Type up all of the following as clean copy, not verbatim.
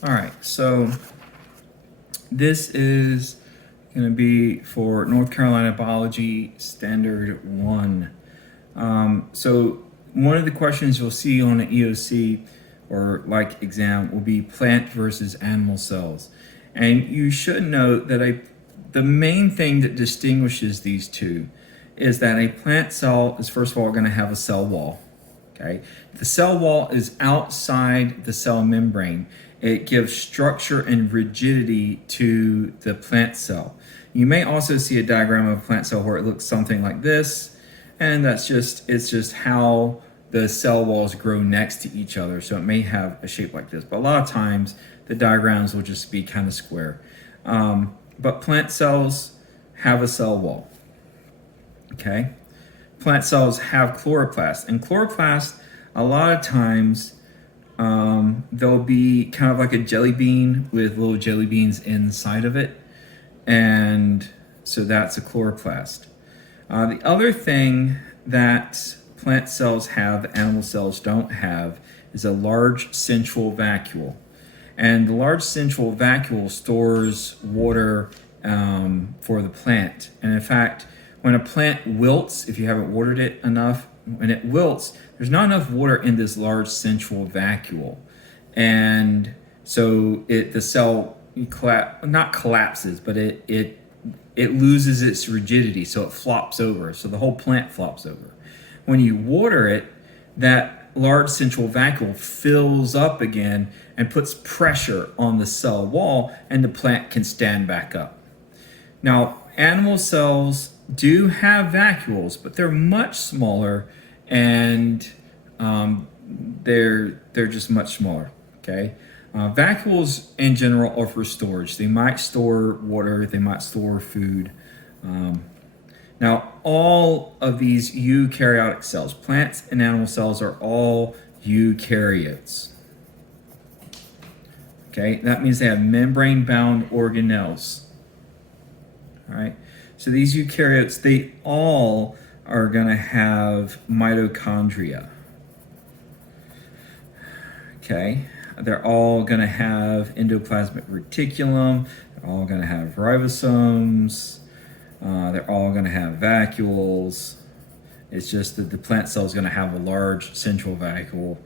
All right, so this is going to be for North Carolina Biology Standard 1. So one of the questions you'll see on an EOC or like exam will be plant versus animal cells. And you should note that the main thing that distinguishes these two is that a plant cell is first of all going to have a cell wall. Okay, the cell wall is outside the cell membrane. It gives structure and rigidity to the plant cell. You may also see a diagram of a plant cell where it looks something like this, and it's just how the cell walls grow next to each other. So it may have a shape like this, but a lot of times the diagrams will just be kind of square. But plant cells have a cell wall. Okay. Plant cells have chloroplasts, and chloroplasts a lot of times they'll be kind of like a jelly bean with little jelly beans inside of it, and so that's a chloroplast. The other thing that plant cells have that animal cells don't have is a large central vacuole, and the large central vacuole stores water for the plant. And in fact, when a plant wilts, if you haven't watered it enough, when it wilts, there's not enough water in this large central vacuole. And so the cell not collapses, but it loses its rigidity, so it flops over. So the whole plant flops over. When you water it, that large central vacuole fills up again and puts pressure on the cell wall, and the plant can stand back up. Now, animal cells do have vacuoles, but they're much smaller, and they're just much smaller. Okay, vacuoles in general are for storage. They might store water, they might store food. Now, all of these eukaryotic cells, plants and animal cells, are all eukaryotes. Okay, that means they have membrane-bound organelles. All right. So these eukaryotes, they all are going to have mitochondria. Okay, they're all going to have endoplasmic reticulum. They're all going to have ribosomes. They're all going to have vacuoles. It's just that the plant cell is going to have a large central vacuole.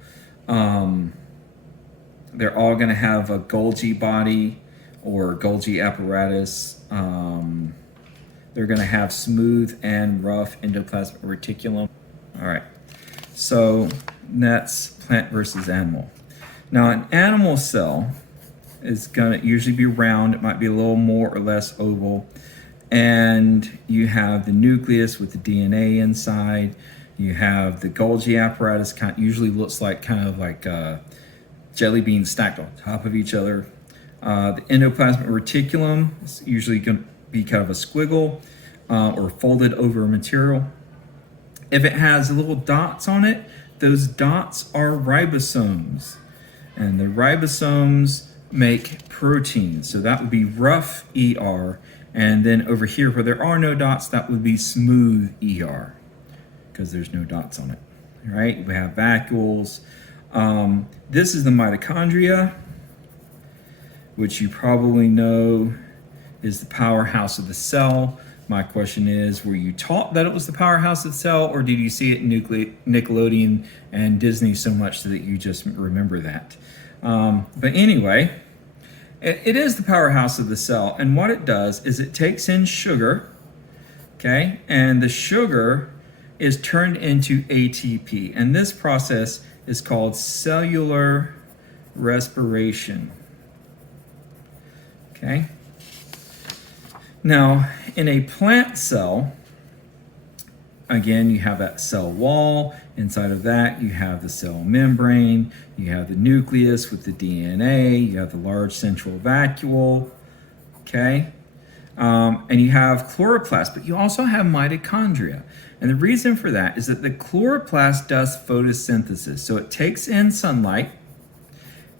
They're all going to have a Golgi body or Golgi apparatus. They're going to have smooth and rough endoplasmic reticulum. All right, so that's plant versus animal. Now, an animal cell is going to usually be round. It might be a little more or less oval. And you have the nucleus with the DNA inside. You have the Golgi apparatus, usually looks like kind of like jelly beans stacked on top of each other. The endoplasmic reticulum is usually going to be kind of a squiggle or folded over material. If it has little dots on it, those dots are ribosomes, and the ribosomes make proteins. So that would be rough ER, and then over here where there are no dots, that would be smooth ER because there's no dots on it. All right, we have vacuoles. This is the mitochondria, which you probably know is the powerhouse of the cell. My question is, were you taught that it was the powerhouse of the cell, or did you see it in Nickelodeon and Disney so much that you just remember that? But anyway, it is the powerhouse of the cell, and what it does is it takes in sugar, okay, and the sugar is turned into ATP, and this process is called cellular respiration. Okay. Now, in a plant cell, again, you have that cell wall. Inside of that, you have the cell membrane. You have the nucleus with the DNA. You have the large central vacuole. Okay. And you have chloroplast, but you also have mitochondria. And the reason for that is that the chloroplast does photosynthesis. So it takes in sunlight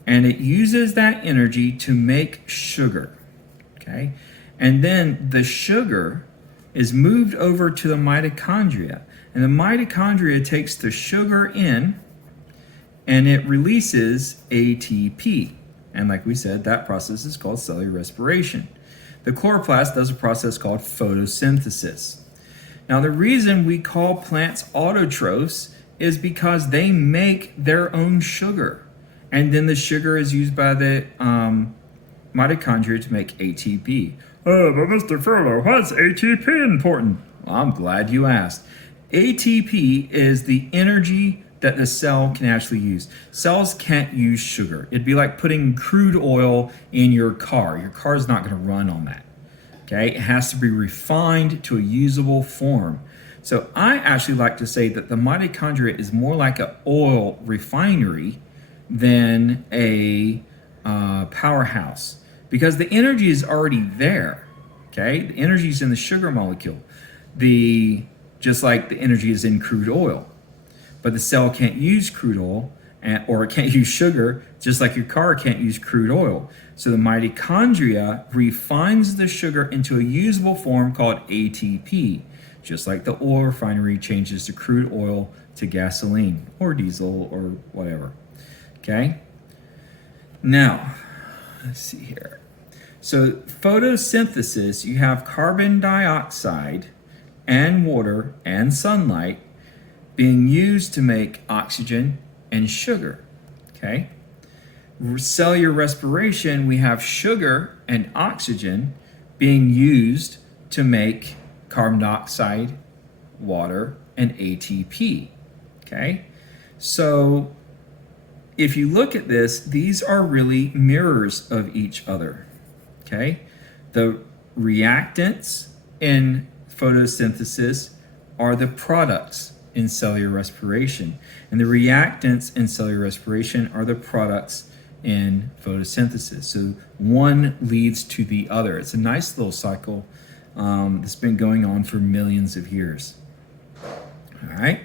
and it uses that energy to make sugar. Okay. And then the sugar is moved over to the mitochondria. And the mitochondria takes the sugar in and it releases ATP. And like we said, that process is called cellular respiration. The chloroplast does a process called photosynthesis. Now, the reason we call plants autotrophs is because they make their own sugar. And then the sugar is used by the mitochondria to make ATP. Oh, but Mr. Furlow, why's ATP important? Well, I'm glad you asked. ATP is the energy that the cell can actually use. Cells can't use sugar. It'd be like putting crude oil in your car. Your car is not going to run on that. Okay, it has to be refined to a usable form. So I actually like to say that the mitochondria is more like an oil refinery than a powerhouse, because the energy is already there. Okay, the energy is in the sugar molecule, just like the energy is in crude oil. But the cell can't use crude oil, or it can't use sugar, just like your car can't use crude oil. So the mitochondria refines the sugar into a usable form called ATP, just like the oil refinery changes the crude oil to gasoline or diesel or whatever. Okay? Now, let's see here. So photosynthesis, you have carbon dioxide and water and sunlight being used to make oxygen and sugar. Okay? Cellular respiration, we have sugar and oxygen being used to make carbon dioxide, water, and ATP. Okay? So if you look at this, these are really mirrors of each other. Okay? The reactants in photosynthesis are the products in cellular respiration, and the reactants in cellular respiration are the products in photosynthesis. So one leads to the other. It's a nice little cycle that's been going on for millions of years. All right.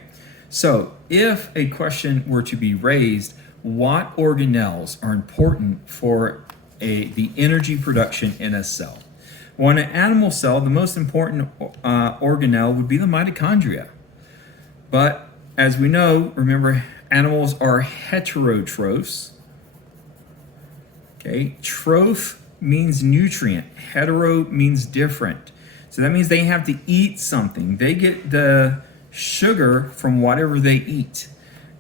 So if a question were to be raised, what organelles are important for the energy production in a cell? Well, in an animal cell, the most important organelle would be the mitochondria. But as we know, remember, animals are heterotrophs. Okay, troph means nutrient, hetero means different. So that means they have to eat something. They get the sugar from whatever they eat.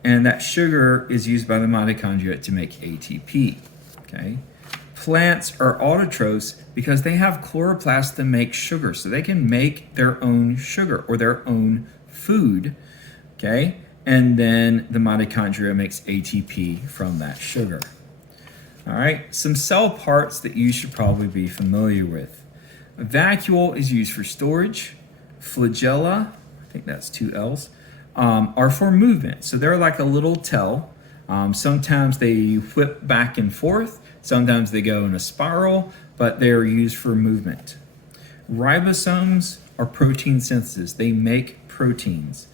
And that sugar is used by the mitochondria to make ATP. Okay, plants are autotrophs because they have chloroplasts to make sugar. So they can make their own sugar or their own food. Okay, and then the mitochondria makes ATP from that sugar. All right, some cell parts that you should probably be familiar with. A vacuole is used for storage. Flagella, I think that's 2 L's, are for movement. So they're like a little tail. Sometimes they whip back and forth. Sometimes they go in a spiral, but they're used for movement. Ribosomes are protein synthesis. They make proteins.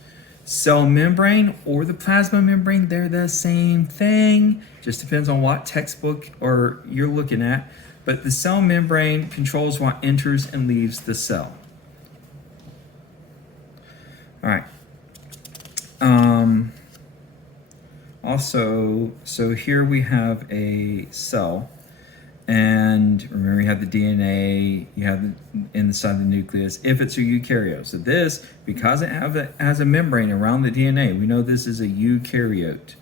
Cell membrane or the plasma membrane, they're the same thing. Just depends on what textbook or you're looking at. But the cell membrane controls what enters and leaves the cell. All right. Also, so here we have a cell. And remember, you have the DNA, you have inside the nucleus, if it's a eukaryote. So this, because it has a membrane around the DNA, we know this is a eukaryote.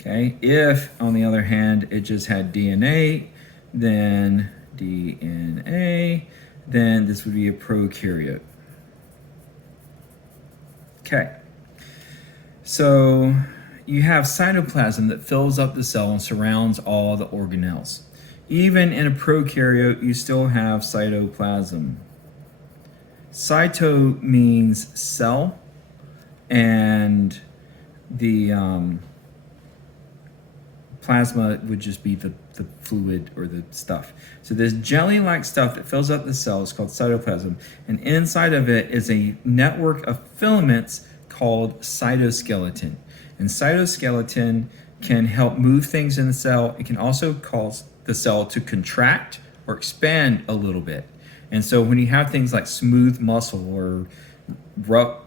Okay, if, on the other hand, it just had DNA, then this would be a prokaryote. Okay, so you have cytoplasm that fills up the cell and surrounds all the organelles. Even in a prokaryote, you still have cytoplasm. Cyto means cell, and the plasma would just be the fluid or the stuff. So this jelly-like stuff that fills up the cell is called cytoplasm, and inside of it is a network of filaments called cytoskeleton. And cytoskeleton can help move things in the cell. It can also cause the cell to contract or expand a little bit. And so when you have things like smooth muscle or rough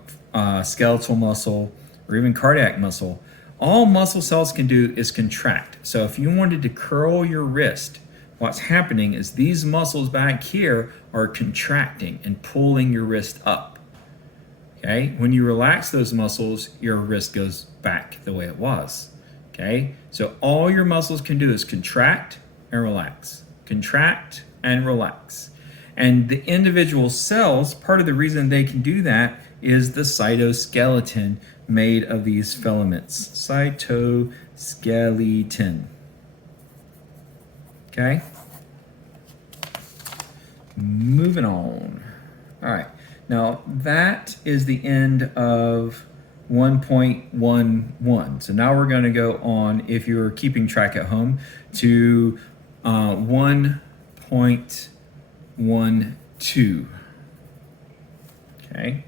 skeletal muscle or even cardiac muscle, all muscle cells can do is contract. So if you wanted to curl your wrist, what's happening is these muscles back here are contracting and pulling your wrist up. Okay, when you relax those muscles, your wrist goes back the way it was. Okay, so all your muscles can do is contract and relax, contract and relax. And the individual cells, part of the reason they can do that is the cytoskeleton made of these filaments. Cytoskeleton. Okay, moving on. All right. Now, that is the end of 1.11. So now we're going to go on, if you're keeping track at home, to 1.12. Okay.